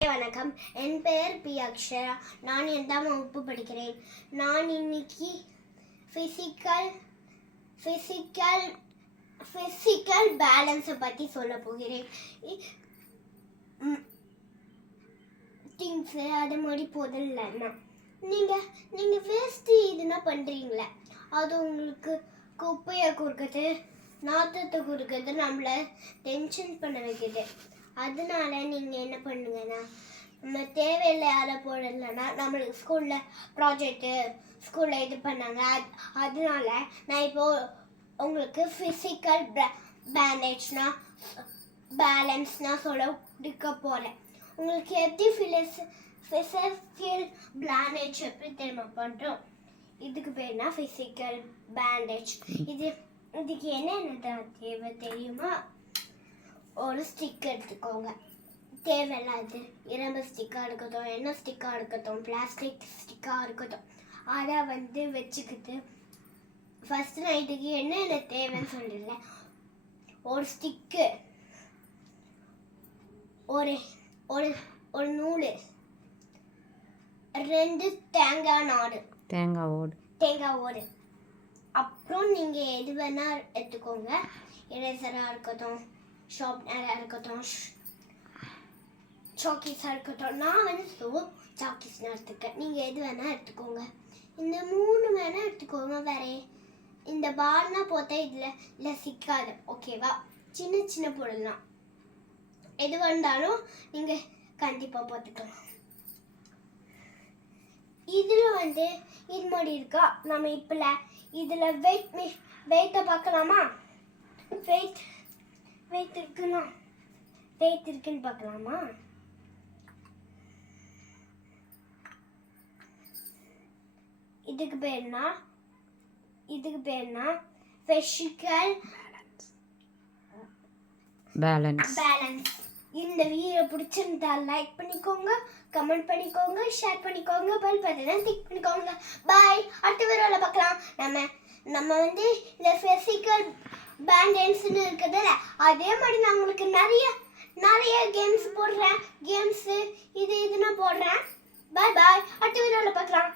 வணக்கம். என் பெயர் பி அக்ஷரா. நான் 8ஆம் வகுப்பு படிக்கிறேன். நான் இன்னைக்கு ஃபிசிக்கல் பேலன்ஸை பற்றி சொல்ல போகிறேன். திங்ஸு அது மாதிரி போதில்லைன்னா நீங்கள் வேஸ்ட்டு இதுனா பண்ணுறீங்களே, அது உங்களுக்கு குப்பையை கொடுக்குறது, நாற்றத்தை கொடுக்குறது, நம்மளை டென்ஷன் பண்ண வைக்குது. அதனால நீங்கள் என்ன பண்ணுங்கன்னா, நம்ம தேவையில்லாத போடலைன்னா நம்மளுக்கு ஸ்கூலில் ப்ராஜெக்ட்டு ஸ்கூலில் இது பண்ணாங்க. அதனால நான் இப்போது உங்களுக்கு ஃபிசிக்கல் பேலன்ஸ்னால் சொல்ல கொடுக்க போகிறேன். உங்களுக்கு எப்படி ஃபிசிக்கல் பேலன்ஸ் எப்படி தெரியுமா பண்ணுறோம்? இதுக்கு பேர்னா ஃபிசிக்கல் பேண்டேஜ். இதுக்கு என்னென்ன தேவை தெரியுமா? ஒரு ஸ்டிக் எடுத்துக்கோங்க. தேவையில்லாது இரும்பு ஸ்டிக்காக இருக்கட்டும், எண்ணெய் ஸ்டிக்காக இருக்கட்டும், பிளாஸ்டிக் ஸ்டிக்காக இருக்கட்டும், அதை வச்சுக்கிட்டு ஃபஸ்ட்டு நான் இதுக்கு என்ன தேவைன்னு சொல்லிடுறேன். ஒரு ஸ்டிக்கு, ஒரு ஒரு ஒரு நூல், 2 தேங்காய் ஓடு, அப்புறம் நீங்கள் எது வேணால் எடுத்துக்கோங்க. இரேசராக இருக்கட்டும், ஷார்ப்னராக இருக்கட்டும், சாக்கீஸாக இருக்கட்டும். நான் சாக்கீஸ் எடுத்துக்கேன். நீங்கள் எது வேணால் எடுத்துக்கோங்க. இந்த 3 வேணால் எடுத்துக்கோங்க. வேறு இந்த பால்னா போட்டால் இதில் சிக்காது. ஓகேவா? சின்ன பொருள்லாம் எது வந்தாலும் நீங்கள் கண்டிப்பாக பார்த்துக்கலாம். இதில் இது மாதிரி இருக்கா? நம்ம இப்போ இதில் வெயிட்டை பார்க்கலாமா? வெயிட் இருக்குன்னு பார்க்கலாமா? இதுக்கு பேர்னா ஃபிசிக்கல் பேலன்ஸ். இந்த வீடியோ பிடிச்சிருந்தா லைக் பண்ணிக்கோங்க, கமெண்ட் பண்ணிக்கோங்க, ஷேர் பண்ணிக்கோங்க, பெல் பட்டனை கிளிக் பண்ணிக்கோங்க. பாய். அடுத்த வீடியோவில் பார்க்கலாம். நம்ம இந்த ஃபிசிக்கல் பேலன்ஸ்னு இருக்குதுல்ல, அதே மாதிரி நான் உங்களுக்கு நிறைய கேம்ஸ் போடுறேன். இதுனா போடுறேன். பாய். அடுத்த வீடியோவில் பார்க்கலாம்.